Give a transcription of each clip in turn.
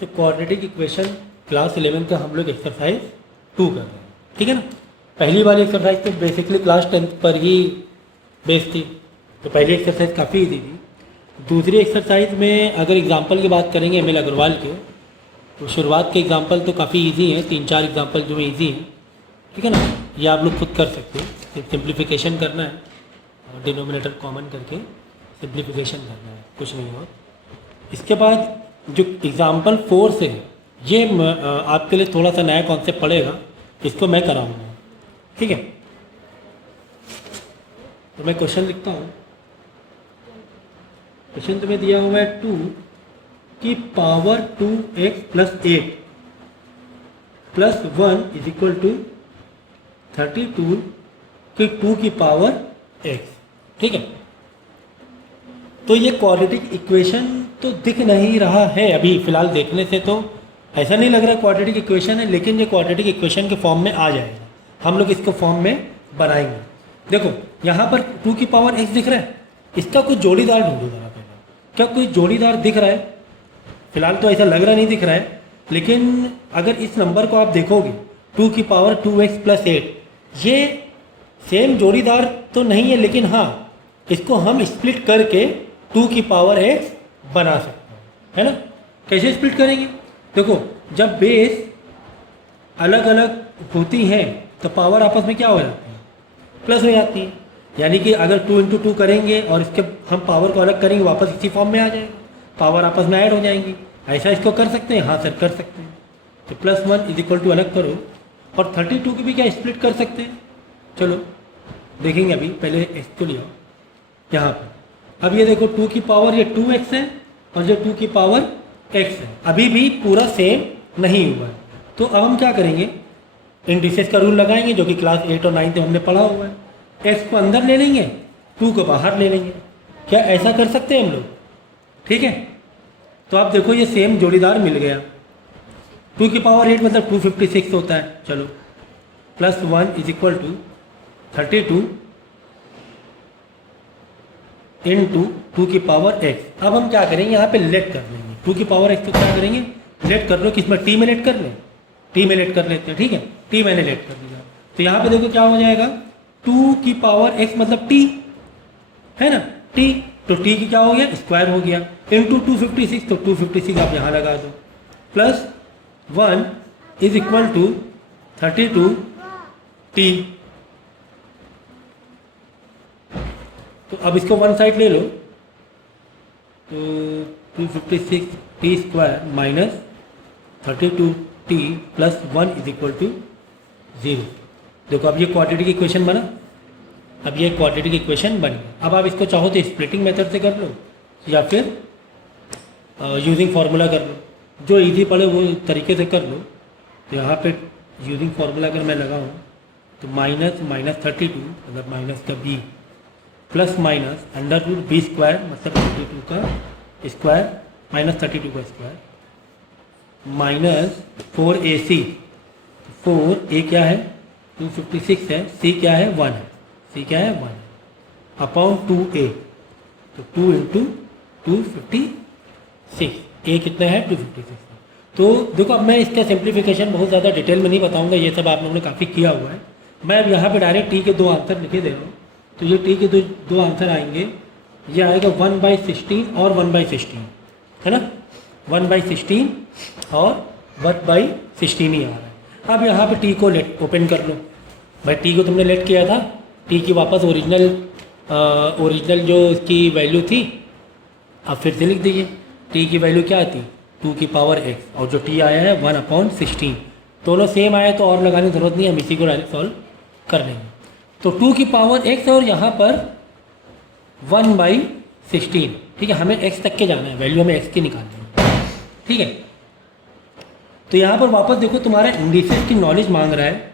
तो quadratic equation class 11 का हम लोग एक्सरसाइज 2 कर रहे हैं, ठीक है ना। पहली वाली एक्सरसाइज तो बेसिकली क्लास 10 पर ही बेस थी, तो पहली एक्सरसाइज काफ़ी ईजी थी। दूसरी एक्सरसाइज में अगर एग्जांपल की बात करेंगे एम एल अग्रवाल के, तो शुरुआत के एग्जांपल तो काफ़ी इजी हैं, 3-4 एग्जांपल जो इजी हैं, ठीक है ना। ये आप लोग खुद कर सकते हैं, सिंप्लीफिकेशन करना है और डिनोमिनेटर कॉमन करके सिंप्लीफिकेशन करना है, कुछ नहीं और। इसके बाद जो एग्जाम्पल 4 से है, ये आपके लिए थोड़ा सा नया कॉन्सेप्ट पड़ेगा, इसको मैं कराऊंगा, ठीक है। तो मैं क्वेश्चन लिखता हूँ। क्वेश्चन तुम्हें दिया हुआ है 2 की power 2x plus 8 plus 1 is equal to 32 की 2 की पावर x, ठीक है। तो ये क्वाड्रेटिक इक्वेशन तो दिख नहीं रहा है अभी फ़िलहाल, देखने से तो ऐसा नहीं लग रहा क्वाड्रेटिक इक्वेशन है, लेकिन ये क्वाड्रेटिक इक्वेशन के फॉर्म में आ जाएगा। हम लोग इसको फॉर्म में बनाएंगे। देखो यहाँ पर 2 की पावर x दिख रहा है, इसका कुछ जोड़ीदार ढूंढो जरा पहले। क्या कोई जोड़ीदार दिख रहा है? फिलहाल तो ऐसा लग रहा नहीं दिख रहा है, लेकिन अगर इस नंबर को आप देखोगे 2 की पावर 2x प्लस 8, ये सेम जोड़ीदार तो नहीं है, लेकिन हाँ इसको हम स्प्लिट करके 2 की पावर x बना सकते हैं, है ना। कैसे स्प्लिट करेंगे? देखो जब बेस अलग अलग होती हैं तो पावर आपस में क्या हो जाती है? प्लस हो जाती है। यानी कि अगर 2 इंटू 2 करेंगे और इसके हम पावर को अलग करेंगे, वापस इसी फॉर्म में आ जाएगा, पावर आपस में ऐड हो जाएंगी। ऐसा इसको कर सकते हैं? हाँ सर कर सकते हैं। तो +1 इज इक्वल टू अलग करो, और 32 की भी क्या स्प्लिट कर सकते हैं? चलो देखेंगे, अभी पहले इसको लिया यहाँ पर। अब ये देखो 2 की पावर ये 2x है और जो 2 की पावर x है, अभी भी पूरा सेम नहीं हुआ है। तो अब हम क्या करेंगे, इंडिसेस का रूल लगाएंगे जो कि क्लास 8 और 9 में हमने पढ़ा हुआ है। x को अंदर ले लेंगे, 2 को बाहर ले लेंगे। क्या ऐसा कर सकते हैं हम लोग? ठीक है। तो आप देखो ये सेम जोड़ीदार मिल गया। 2 की पावर 8 मतलब 256 होता है। चलो +1 इज इक्वल टू 32 इंटू 2 की पावर x। अब हम क्या करेंगे, यहाँ पे लेट कर लेंगे 2 की पावर x। तो क्या करेंगे, लेट कर लो, किसमें? t में लेट कर लें, t में लेट कर लेते हैं, ठीक है। t मैंने लेट कर दिया, तो यहाँ पे देखो क्या हो जाएगा, 2 की पावर x मतलब t है ना, t। तो t की क्या हो गया, स्क्वायर हो गया, इंटू 256, तो 256 आप यहाँ लगा दो, +1 इज इक्वल टू 32 t। तो अब इसको वन साइड ले लो, तो 256 T square minus 32 T plus 1 is equal to 0। देखो अब ये क्वाड्रेटिक इक्वेशन बना, अब ये क्वाड्रेटिक इक्वेशन बन गया। अब आप इसको चाहो तो स्प्लिटिंग मेथड से कर लो या फिर यूजिंग फार्मूला कर लो, जो इजी पड़े वो तरीके से कर लो। तो यहाँ पे यूजिंग फार्मूला अगर मैं लगाऊँ तो -32 मतलब माइनस का b plus minus √b square मतलब 32 का स्क्वायर माइनस 32 का स्क्वायर माइनस 4ac। 4a क्या है, 256 है, c क्या है, 1 है, c क्या है, 1 है, अपॉन 2a। तो 2 इंटू 256, a कितना है, 256। तो देखो अब मैं इसका सिंप्लीफिकेशन बहुत ज़्यादा डिटेल में नहीं बताऊंगा, ये सब आप लोगों ने काफ़ी किया हुआ है। मैं अब यहाँ पे डायरेक्ट t के 2 आंसर लिखे दे रहा हूँ। तो ये t के दो आंसर आएंगे, ये आएगा 1/16 और 1/16, है ना, 1/16 और 1/16 ही आ रहा है। अब यहाँ पे t को लेट ओपन कर लो। भाई t को तुमने लेट किया था, t की वापस ओरिजिनल जो इसकी वैल्यू थी अब फिर से लिख दीजिए। t की वैल्यू क्या थी, 2 की पावर x, और जो t आया है 1/16। दोनों सेम आया तो और लगाने की जरूरत नहीं, हम इसी को डायरेक्ट सॉल्व कर लेंगे। तो 2 की पावर x और यहाँ पर 1/16, ठीक है। हमें x तक के जाना है, वैल्यू हमें x की निकालनी है, ठीक है। तो यहाँ पर वापस देखो तुम्हारा इंडिसेस की नॉलेज मांग रहा है।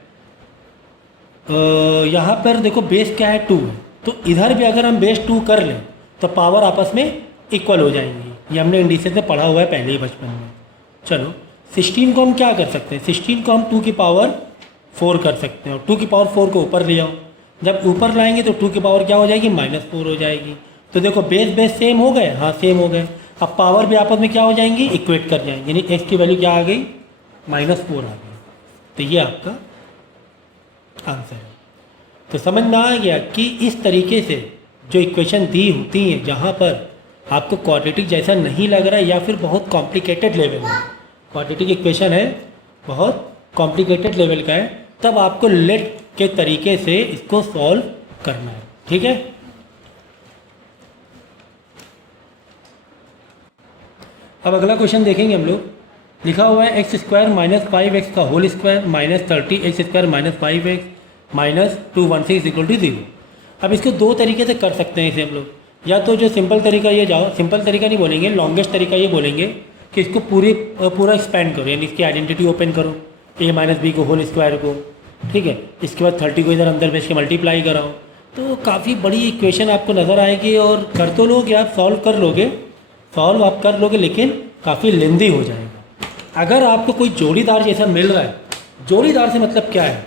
यहाँ पर देखो बेस क्या है, 2 है, तो इधर भी अगर हम बेस 2 कर लें तो पावर आपस में इक्वल हो जाएंगी। ये हमने इंडिसेस में पढ़ा हुआ है पहले ही बचपन में। चलो 16 को हम क्या कर सकते हैं, 16 को हम 2 की पावर 4 कर सकते हैं, और 2 की पावर 4 को ऊपर ले आओ। जब ऊपर लाएंगे तो 2 की पावर क्या हो जाएगी, -4 हो जाएगी। तो देखो बेस सेम हो गए, हाँ सेम हो गए। अब पावर भी आपस में क्या हो जाएंगी, इक्वेट कर जाएंगे, यानी एक्स की वैल्यू क्या आ गई, -4 आ गई। तो ये आपका आंसर है। तो समझ में आ गया कि इस तरीके से जो इक्वेशन दी होती हैं जहाँ पर आपको क्वाड्रेटिक जैसा नहीं लग रहा है या फिर बहुत कॉम्प्लिकेटेड लेवल है, क्वाड्रेटिक इक्वेशन है बहुत कॉम्प्लिकेटेड लेवल का है, तब आपको लेट के तरीके से इसको सॉल्व करना है। ठीक है, अब अगला क्वेश्चन देखेंगे हम लोग। लिखा हुआ है x² - 5x का होल स्क्वायर -30x² - 5x - 216 = 0। अब इसको दो तरीके से कर सकते हैं इसे हम लोग, या तो जो सिंपल तरीका ये जाओ, सिंपल तरीका नहीं बोलेंगे, लॉन्गेस्ट तरीका ये बोलेंगे कि इसको पूरा एक्सपेंड करो, यानी इसकी आइडेंटिटी ओपन करो, a - b को होल स्क्वायर को, ठीक है, इसके बाद 30 को इधर अंदर भेज के मल्टीप्लाई कराओ, तो काफ़ी बड़ी इक्वेशन आपको नज़र आएगी और कर तो लोगे आप, सॉल्व आप कर लोगे, लेकिन काफ़ी लेंदी हो जाएगा। अगर आपको कोई जोड़ीदार जैसा मिल रहा है, जोड़ीदार से मतलब क्या है,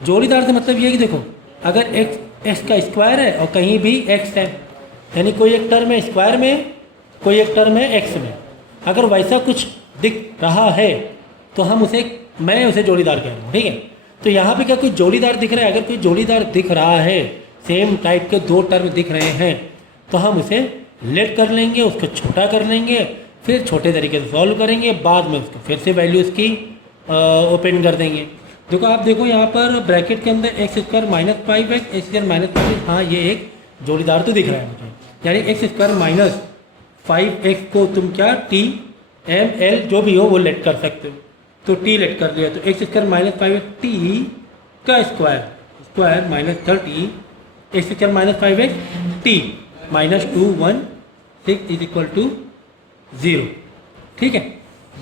जोड़ीदार से मतलब ये है कि देखो अगर x का स्क्वायर है और कहीं भी x है, यानी कोई एक टर्म है स्क्वायर में, कोई एक टर्म है x में, अगर वैसा कुछ दिख रहा है तो मैं उसे जोड़ीदार कह रहा हूँ। ठीक है, तो यहाँ पे क्या कोई जोड़ीदार दिख रहा है, अगर कोई जोड़ीदार दिख रहा है, सेम टाइप के दो टर्म दिख रहे हैं, तो हम उसे लेट कर लेंगे, उसको छोटा कर लेंगे, फिर छोटे तरीके से सॉल्व करेंगे, बाद में उसको फिर से वैल्यू उसकी ओपन कर देंगे। देखो आप देखो यहाँ पर ब्रैकेट के अंदर x² - 5x x² - 5x, हाँ ये एक जोड़ीदार तो दिख रहा है मुझे, यानी x² - 5x को तुम क्या t m l जो भी हो वो लेट कर सकते हो, तो t लेट कर लिया, तो x² - 5x t का स्क्वायर -30 x² - 5x t -216 = 0। ठीक है,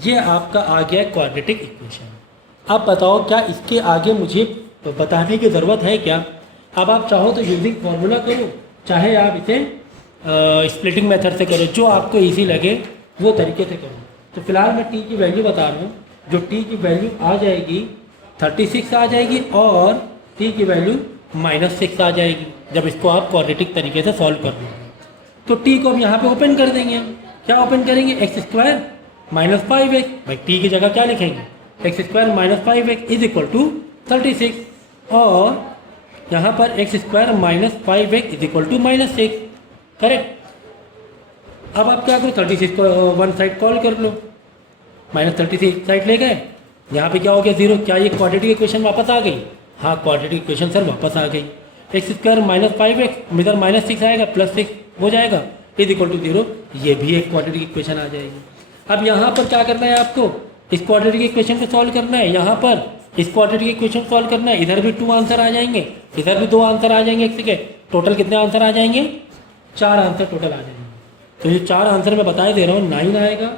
ये आपका आ गया क्वाड्रेटिक इक्वेशन। अब बताओ क्या इसके आगे मुझे बताने की ज़रूरत है क्या? अब आप चाहो तो यूजिंग फार्मूला करो, चाहे आप इसे स्प्लिटिंग मेथड से करो, जो आपको इजी लगे वो तरीके से करो। तो फिलहाल मैं t की वैल्यू बता रहा हूँ, जो t की वैल्यू आ जाएगी 36 आ जाएगी और t की वैल्यू -6 आ जाएगी, जब इसको आप क्वाड्रेटिक तरीके से सॉल्व कर लोगे। तो t को हम यहाँ पे ओपन कर देंगे, क्या ओपन करेंगे, x² - 5x, भाई t की जगह क्या लिखेंगे, x² - 5x = 36, और यहाँ पर x² - 5x = -6, करेक्ट। अब आप क्या करो, 36 को वन साइड कॉल कर लो, -36 साइड ले गए, यहाँ पे क्या हो गया 0। क्या ये क्वाड्रेटिक इक्वेशन वापस आ गई? हाँ, क्वाड्रेटिक इक्वेशन सर वापस आ गई। x² - 5x इधर -6 आएगा, +6 हो जाएगा = 0, ये भी एक क्वाड्रेटिक इक्वेशन आ जाएगी। अब यहाँ पर क्या करना है आपको, इस क्वाड्रेटिक इक्वेशन को सॉल्व करना है, यहाँ पर इस क्वाड्रेटिक इक्वेशन को सॉल्व करना है, इधर भी 2 आंसर आ जाएंगे, इधर भी 2 आंसर आ जाएंगे, x के टोटल कितने आंसर आ जाएंगे, 4 आंसर टोटल आ जाएंगे। तो ये 4 आंसर मैं बताए दे रहा हूँ, 9 आएगा,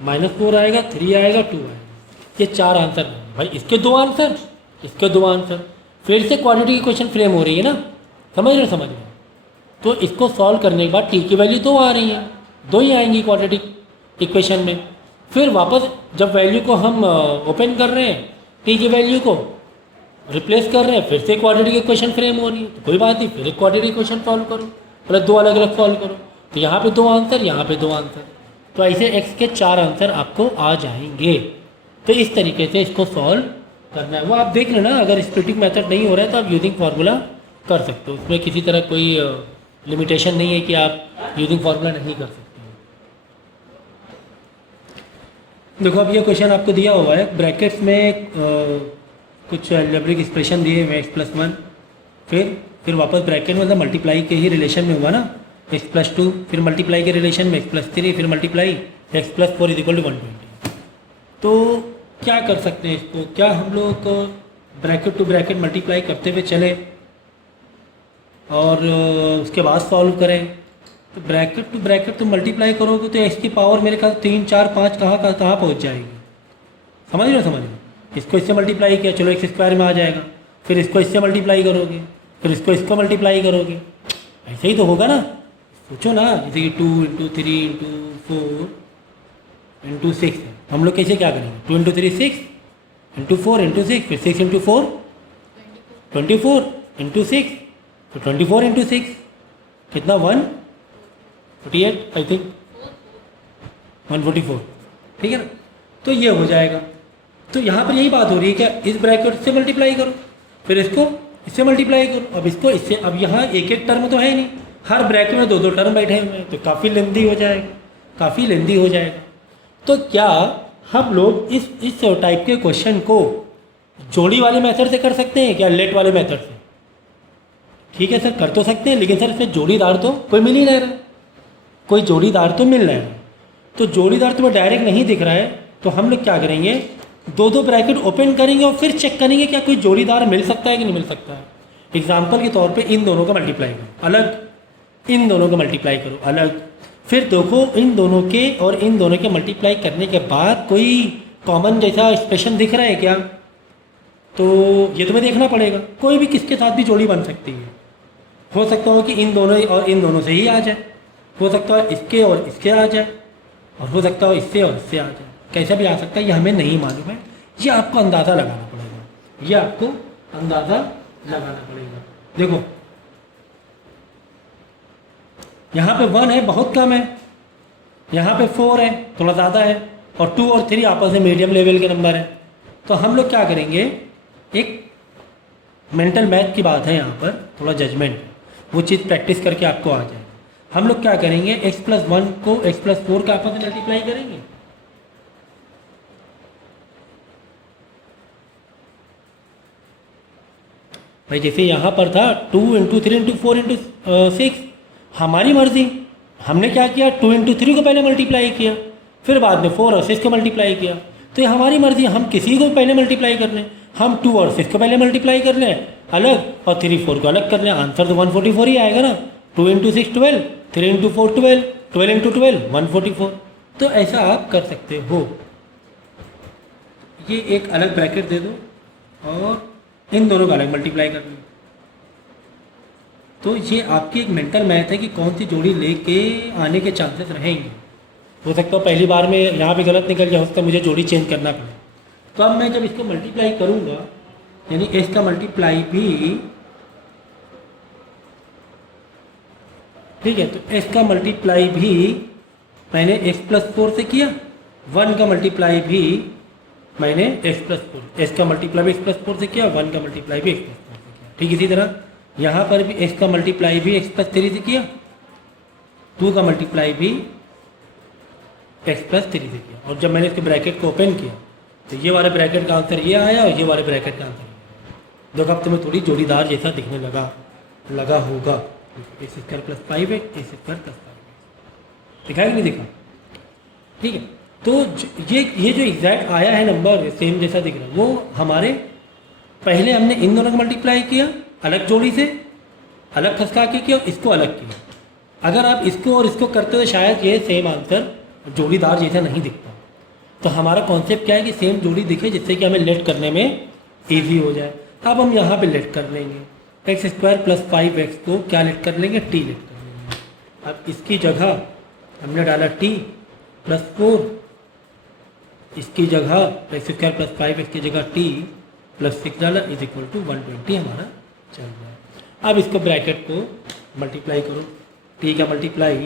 -4 आएगा, 3 आएगा, 2 आएगा, ये 4 आंसर भाई, इसके 2 आंसर, इसके 2 आंसर, फिर से क्वाड्रेटिक इक्वेशन फ्रेम हो रही है ना, समझ रहे हो। तो इसको सॉल्व करने के बाद t की वैल्यू 2 आ रही है, 2 ही आएंगी क्वाड्रेटिक इक्वेशन में। फिर वापस जब वैल्यू को हम ओपन कर रहे हैं, t की वैल्यू को रिप्लेस कर रहे हैं, फिर से क्वाड्रेटिक इक्वेशन फ्रेम हो रही है, तो कोई बात नहीं, फिर एक क्वाड्रेटिक इक्वेशन सॉल्व करो, मतलब 2 अलग अलग सॉल्व करो, तो यहाँ पे 2 आंसर, यहाँ पे 2 आंसर, तो ऐसे x के 4 आंसर आपको आ जाएंगे। तो इस तरीके से इसको सॉल्व करना है, वो आप देख लेना। अगर स्प्लिटिंग मेथड नहीं हो रहा है तो आप यूजिंग फार्मूला कर सकते हो, उसमें किसी तरह कोई लिमिटेशन नहीं है कि आप यूजिंग फार्मूला नहीं कर सकते। देखो अब ये क्वेश्चन आपको दिया हुआ है, ब्रैकेट्स में कुछ अलजेब्रिक एक्सप्रेशन दिए हुए x+1, फिर वापस ब्रैकेट में, मतलब मल्टीप्लाई के ही रिलेशन में हुआ ना, x+2, फिर मल्टीप्लाई के रिलेशन में x+3, फिर मल्टीप्लाई x+4 = 120। तो क्या कर सकते हैं इसको, क्या हम लोग ब्रैकेट टू ब्रैकेट मल्टीप्लाई करते हुए चले और उसके बाद सॉल्व करें? तो ब्रैकेट टू ब्रैकेट तुम मल्टीप्लाई करोगे तो x की पावर मेरे ख्याल 3, 4, 5 कहाँ पहुँच जाएगी, समझ रहे हो। इसको इससे मल्टीप्लाई किया, चलो x² में आ जाएगा, फिर इसको इससे मल्टीप्लाई करोगे, फिर इसको मल्टीप्लाई करोगे, ऐसे ही तो होगा ना। सोचो ना, जैसे कि 2 × 3 × 4 × 6 है, हम लोग कैसे क्या करेंगे, 2 × 3 6, × 4 × 6, फिर 6 × 4 24 × 6, तो 24 × 6 कितना 148 आई थिंक 144, ठीक है ना। तो ये हो जाएगा। तो यहाँ पर यही बात हो रही है क्या, इस ब्रैकेट से मल्टीप्लाई करो, फिर इसको इससे मल्टीप्लाई करो, अब इसको इससे। अब यहाँ एक एक टर्म तो है नहीं, हर ब्रैकेट में दो दो टर्म बैठे हुए हैं, तो काफ़ी लेंदी हो जाएगा, काफ़ी लेंदी हो जाएगा। तो क्या हम लोग इस टाइप के क्वेश्चन को जोड़ी वाले मेथड से कर सकते हैं क्या, लेट वाले मेथड से? ठीक है सर, कर तो सकते हैं, लेकिन सर इसमें जोड़ीदार तो कोई मिल ही नहीं रहा, कोई जोड़ीदार तो मिल रहा है। तो जोड़ीदार तुम्हें डायरेक्ट नहीं दिख रहा है, तो हम लोग क्या करेंगे, दो दो ब्रैकेट ओपन करेंगे और फिर चेक करेंगे क्या कोई जोड़ीदार मिल सकता है कि नहीं मिल सकता है। एग्जाम्पल के तौर पे इन दोनों का मल्टीप्लाई करो अलग, इन दोनों का मल्टीप्लाई करो अलग, फिर देखो इन दोनों के और इन दोनों के मल्टीप्लाई करने के बाद कोई कॉमन जैसा एक्सप्रेशन दिख रहा है क्या, तो ये तुम्हें देखना पड़ेगा। कोई भी किसके साथ भी जोड़ी बन सकती है, हो सकता हो कि इन दोनों और इन दोनों से ही आ जाए, हो सकता है इसके और इसके आ जाए, और हो सकता हो इससे और इससे आ जाए, कैसा भी आ सकता है, ये हमें नहीं मालूम है, ये आपको अंदाज़ा लगाना पड़ेगा, ये आपको अंदाज़ा लगाना पड़ेगा। देखो यहाँ पे 1 है, बहुत कम है, यहाँ पे 4 है, थोड़ा ज़्यादा है, और 2 और 3 आपस में मीडियम लेवल के नंबर है। तो हम लोग क्या करेंगे, एक मेंटल मैथ की बात है यहाँ पर, थोड़ा जजमेंट, वो चीज़ प्रैक्टिस करके आपको आ जाए। हम लोग क्या करेंगे, x+1 को x+4 का आपस में मल्टीप्लाई करेंगे, भाई जैसे यहाँ पर था 2 × 3 × 4 × 6, हमारी मर्जी, हमने क्या किया 2 × 3 को पहले मल्टीप्लाई किया, फिर बाद में 4 और 6 को मल्टीप्लाई किया। तो ये हमारी मर्जी, हम किसी को पहले मल्टीप्लाई कर लें, हम 2 और 6 को पहले मल्टीप्लाई कर लें अलग, और 3 4 को अलग कर लें, आंसर तो 144 ही आएगा ना। 2 × 6 12, 3 × 4 12, 12 × 12 144। तो ऐसा आप कर सकते हो। ये एक अलग ब्रैकेट दे दो और इन दोनों का अलग मल्टीप्लाई कर लो। तो ये आपकी एक मेंटल मैथ है कि कौन सी जोड़ी लेके आने के चांसेस रहेंगे। हो सकता है पहली बार में यहाँ पे गलत निकल गया, हो सकता है मुझे जोड़ी चेंज करना पड़े। तो अब मैं जब इसको मल्टीप्लाई करूँगा, यानी एस का मल्टीप्लाई भी, ठीक है, तो एस का मल्टीप्लाई भी मैंने x+4 से किया, 1 का मल्टीप्लाई भी मैंने x+4, एस का मल्टीप्लाई भी x+4 से किया, 1 का मल्टीप्लाई भी x+4 से किया। ठीक इसी तरह यहाँ पर भी x का मल्टीप्लाई भी x+3 से किया, 2 का मल्टीप्लाई भी x+3 से किया। और जब मैंने इसके ब्रैकेट को ओपन किया तो ये वाले ब्रैकेट का आंसर ये आया और ये वाले ब्रैकेट का आंसर ये आया। देखो अब तुम्हें थोड़ी जोड़ीदार जैसा दिखने लगा होगा। x² + 5x, x² + 5x दिखाया कि नहीं दिखा? ठीक है, तो ये जो एग्जैक्ट आया है नंबर सेम जैसा दिख रहा है, वो हमारे पहले हमने इन दोनों को मल्टीप्लाई किया अलग जोड़ी से, अलग खसका के किया, इसको अलग किया। अगर आप इसको और इसको करते तो शायद ये सेम आंसर जोड़ीदार जैसा नहीं दिखता। तो हमारा कॉन्सेप्ट क्या है कि सेम जोड़ी दिखे जिससे कि हमें लेट करने में ईजी हो जाए। अब हम यहाँ पे लेट कर लेंगे, x² + 5x को क्या लेट कर लेंगे, t लेट कर लेंगे। अब इसकी जगह हमने डाला t + 4, इसकी जगह x² + 5x की जगह t + 6 डाला, = 120 हमारा चल रहा है। अब इसको ब्रैकेट को मल्टीप्लाई करो, t का मल्टीप्लाई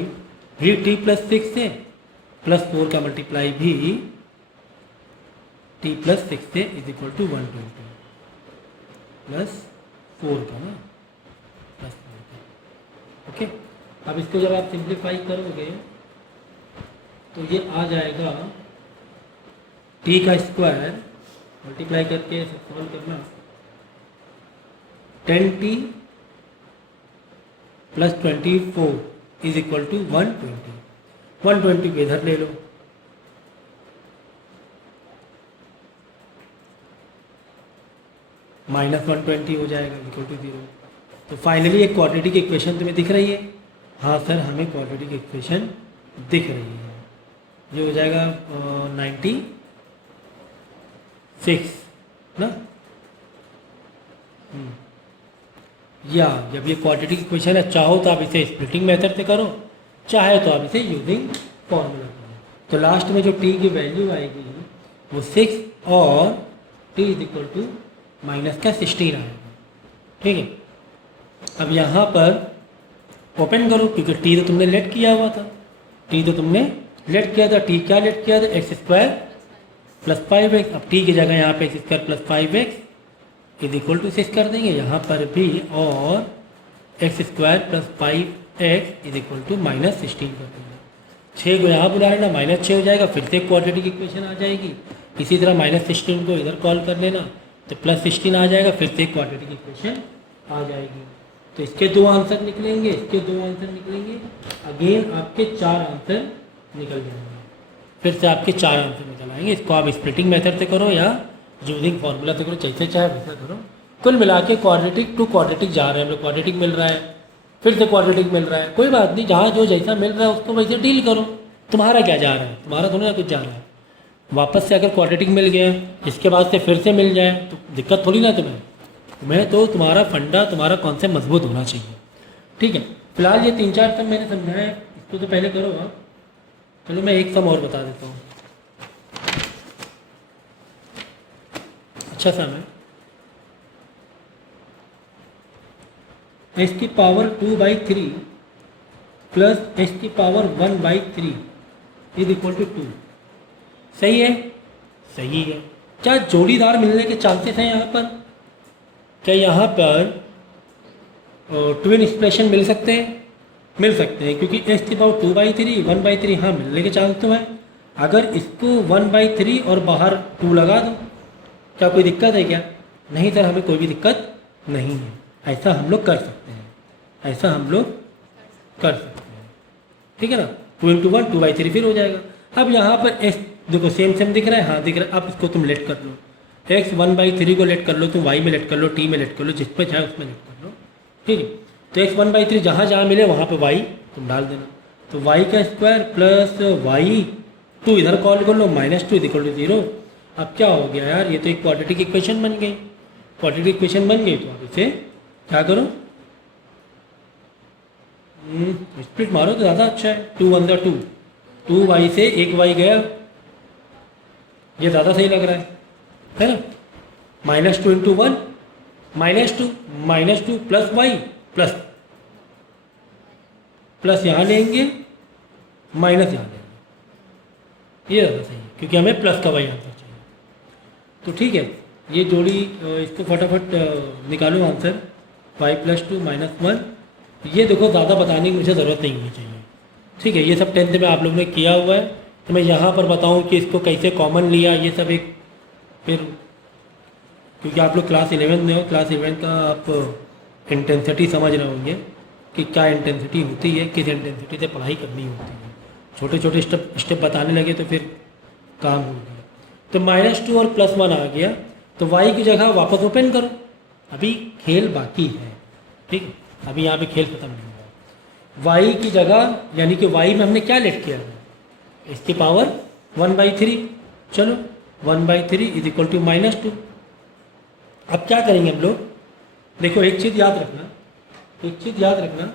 भी t + 6 से, +4 का मल्टीप्लाई भी t + 6 से, = 120 +4 का ना, +4 का। ओके, अब इसको जब आप सिंप्लीफाई करोगे तो ये आ जाएगा t का स्क्वायर मल्टीप्लाई करके सॉल्व करना, 10t + 24 = 120। 120 को इधर ले लो, -120 हो जाएगा, = 0। तो फाइनली एक क्वाड्रेटिक इक्वेशन तुम्हें दिख रही है? हाँ सर, हमें क्वाड्रेटिक इक्वेशन दिख रही है। ये हो जाएगा 96 ना। या जब ये क्वाड्रेटिक इक्वेशन है, चाहो तो आप इसे स्प्लिटिंग मेथड से करो, चाहे तो आप इसे यूजिंग फॉर्मूला करो। तो लास्ट में जो t की वैल्यू आएगी वो 6 और t = -16 आएगा। ठीक है, अब यहाँ पर ओपन करो, क्योंकि t तो तुमने लेट किया हुआ था, t तो तुमने लेट किया था टी, क्या लेट किया था एक्स स्क्वायर प्लस 5x। अब टी की जगह यहाँ पे X square plus 5x is equal to 6 कर देंगे यहाँ पर भी, और X square plus 5x is equal to -16 कर देंगे। 6 को यहाँ बुला लेना, -6 हो जाएगा, फिर से क्वाड्रेटिक इक्वेशन आ जाएगी। इसी तरह -16 को इधर कॉल कर लेना तो +16 आ जाएगा, फिर से क्वाड्रेटिक इक्वेशन आ जाएगी। तो इसके 2 आंसर निकलेंगे, इसके 2 आंसर निकलेंगे, अगेन आपके 4 आंसर निकल जाएंगे, फिर से आपके 4 आंसर निकल आएंगे। इसको आप स्प्लिटिंग मेथड से करो या यूजिंग फार्मूला से करो, जैसे चाहे वैसा करो। कुल मिला के क्वाड्रेटिक टू क्वाड्रेटिक जा रहे हैं हम लोग, क्वाड्रेटिक मिल रहा है, फिर से क्वाड्रेटिक मिल रहा है, कोई बात नहीं, जहाँ जो जैसा मिल रहा है उसको वैसे डील करो। तुम्हारा क्या जा रहा है, तुम्हारा थोड़ा ना कुछ जा रहा है। वापस से अगर क्वाड्रेटिक मिल गया, इसके बाद से फिर से मिल जाए तो दिक्कत थोड़ी ना तुम्हें तो तुम्हारा फंडा, तुम्हारा कॉन्सेप्ट मजबूत होना चाहिए। ठीक है, फिलहाल ये 3-4 सम मैंने समझाया है, इसको तो पहले करो आप। चलो मैं एक सम और बता देता हूँ, अच्छा सम है। x⁻2/3 plus x⁻1/3 is equal to 2। सही है, सही है। क्या जोड़ीदार मिलने के चांसेस हैं यहाँ पर? क्या यहाँ पर ट्विन एक्सप्रेशन मिल सकते हैं? मिल सकते हैं, क्योंकि x⁻2/3 1/3 हाँ मिलने के चांस तो है। अगर इसको 1/3 और बाहर 2 लगा दो, क्या कोई दिक्कत है क्या? नहीं सर, हमें कोई भी दिक्कत नहीं है। ऐसा हम लोग कर सकते हैं, ऐसा हम लोग कर सकते हैं। ठीक है ना, 2 × 1 2/3 फिर हो जाएगा। अब यहाँ पर x देखो सेम सेम दिख रहा है, हाँ दिख रहा है। अब इसको तुम लेट कर लो, x 1/3 को लेट कर लो, तुम y में लेट कर लो, t में लेट कर लो, जिस पर चाहे उसमें लेट कर लो। ठीक है, तो x 1/3 जहाँ जहाँ मिले वहाँ पे y तुम डाल देना। तो y का स्क्वायर प्लस y2 इधर कॉल कर लो, -2 इज इक्वल टू 0। अब क्या हो गया यार, ये तो एक क्वाड्रेटिक इक्वेशन बन गई। क्वाड्रेटिक इक्वेशन बन गई तो आप इसे क्या करो, स्प्लिट मारो तो ज़्यादा अच्छा है। 2 × 1 2, 2y से 1y गया, ये ज़्यादा सही लग रहा है ना। -2 × 1 -2 प्लस y प्लस यहाँ लेंगे, माइनस यहाँ लेंगे, ये ज़्यादा सही है, क्योंकि हमें प्लस का y आंसर चाहिए। तो ठीक है, ये जोड़ी इसको फटाफट निकालो आंसर, y + 2 - 1। ये देखो ज़्यादा बताने की मुझे ज़रूरत नहीं होनी चाहिए। ठीक है, ये सब 10th में आप लोगों ने किया हुआ है, तो मैं यहाँ पर बताऊँ कि इसको कैसे कॉमन लिया, ये सब एक फिर, क्योंकि आप लोग क्लास 11 में हो, क्लास 11 का आप इंटेंसिटी समझ रहे होंगे कि क्या इंटेंसिटी होती है, किस इंटेंसिटी से पढ़ाई करनी होती है। छोटे छोटे स्टेप बताने लगे तो फिर काम हो गया। तो -2 और +1 आ गया, तो y की जगह वापस ओपन करो, अभी खेल बाकी है। ठीक है, अभी यहाँ पे खेल खत्म नहीं हुआ। y की जगह यानी कि y में हमने क्या लेट किया है, इसकी पावर 1/3। चलो 1/3 इज इक्वल टू -2। अब क्या करेंगे हम लोग, देखो एक चीज़ याद रखना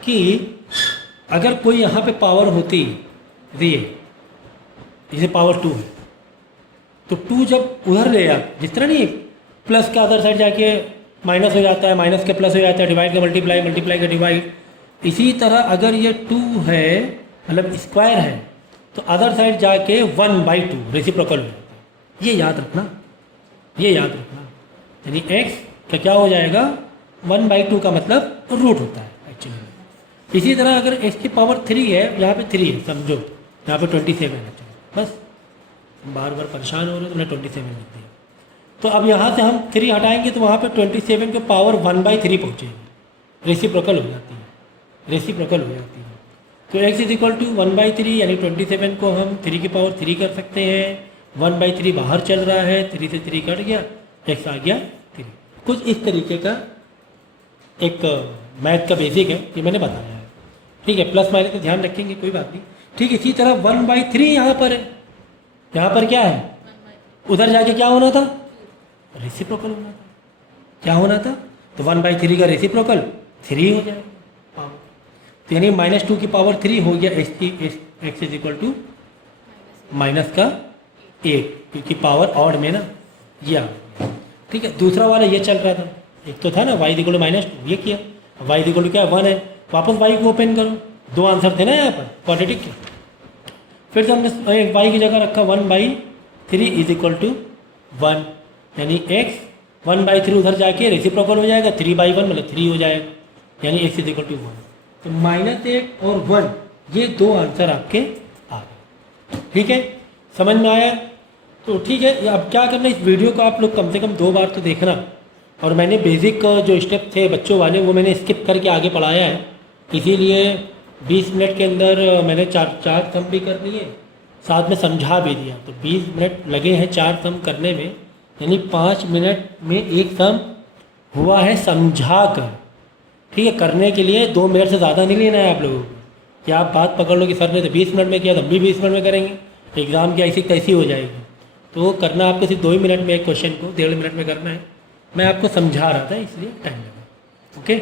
कि अगर कोई यहाँ पे पावर होती ये जैसे पावर 2 है, तो 2 जब उधर ले आ, जिस तरह नहीं प्लस के अदर साइड जाके माइनस हो जाता है, माइनस के प्लस हो जाता है, डिवाइड का मल्टीप्लाई, मल्टीप्लाई का डिवाइड। इसी तरह अगर ये 2 है, मतलब स्क्वायर है, तो अदर साइड जाके 1/2 रेसिप्रोकल हो जाता है। ये याद रखना, यानी x का क्या हो जाएगा, 1/2 का मतलब रूट होता है एक्चुअली। इसी तरह अगर x की पावर 3 है, यहाँ पे 3 है समझो, यहाँ पे 27 है, बस बार बार परेशान हो रहे हो तो मैंने 27 लिख दिया। तो अब यहाँ से हम 3 हटाएंगे तो वहाँ पे 27 की पावर 1/3 पहुँचेगी, रेसिप्रोकल हो जाती है। तो x इज इक्वल टू 1/3 यानी 27 को हम 3 की पावर 3 कर सकते हैं। 1/3 बाहर चल रहा है, 3 से 3 कट गया, x आ गया 3। कुछ इस तरीके का एक मैथ का बेसिक है, ये मैंने बताया है। ठीक है, प्लस माइनस का ध्यान रखेंगे, कोई बात नहीं। ठीक, इसी तरह 1/3 यहाँ पर है, यहाँ पर क्या है, उधर जाके क्या होना था, रेसिप्रोकल होना था। क्या होना था, तो 1/3 का रेसिप्रोकल 3 हो जाएगा। तो यानी -2 की पावर 3 हो गया, x इज इक्वल टू -1, क्योंकि पावर ऑड में ना ये आ गया। ठीक है, दूसरा वाला ये चल रहा था, एक तो था ना y इक्वल टू -2, ये किया, y इक्वल टू क्या 1 है, वापस y को ओपन करो, 2 आंसर थे ना यहाँ पर क्वाड्रेटिक के। फिर से हमने वाई की जगह रखा 1/3 इज इक्वल टू 1, यानी x 1/3 उधर जाके रेसिप्रोकल हो जाएगा, 3/1 मतलब 3 हो जाएगा, यानी x इज इक्वल टू 1। तो -8 और 1 ये दो आंसर आपके आ गए। ठीक है, समझ में आया? तो ठीक है, अब क्या करना है, इस वीडियो को आप लोग कम से कम 2 बार तो देखना। और मैंने बेसिक जो स्टेप थे बच्चों वाले वो मैंने स्किप करके आगे पढ़ाया है, इसीलिए 20 मिनट के अंदर मैंने चार सम भी कर लिए, साथ में समझा भी दिया। तो 20 मिनट लगे हैं 4 सम करने में, यानी 5 मिनट में एक सम हुआ है समझा कर। ठीक है, करने के लिए 2 मिनट से ज़्यादा नहीं लेना है आप लोगों को, कि आप बात पकड़ लो कि सर ने तो 20 मिनट में किया, तो हम भी 20 मिनट में करेंगे, एग्ज़ाम की ऐसी कैसी हो जाएगी। तो करना आपको सिर्फ 2 ही मिनट में, एक क्वेश्चन को 1.5 मिनट में करना है। मैं आपको समझा रहा था इसलिए टाइम लगा। ओके।